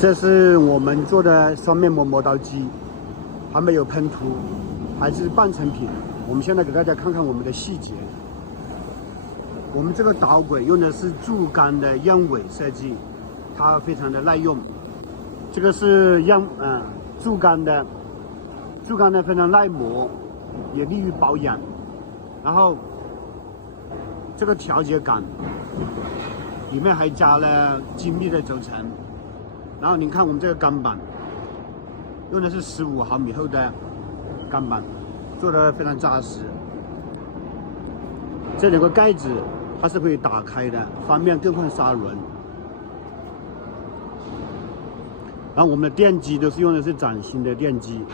这是我们做的双面膜磨刀机，还没有喷涂，还是半成品。我们现在给大家看看我们的细节。我们这个导轨用的是铸钢的雁尾设计，它非常的耐用。这个是铸钢的非常耐磨，也利于保养。然后这个调节杆里面还加了精密的轴承。然后您看我们这个钢板，用的是15毫米厚的钢板，做的非常扎实。这里有个盖子，它是可以打开的，方便更换砂轮。然后我们的电机都是用的是崭新的电机，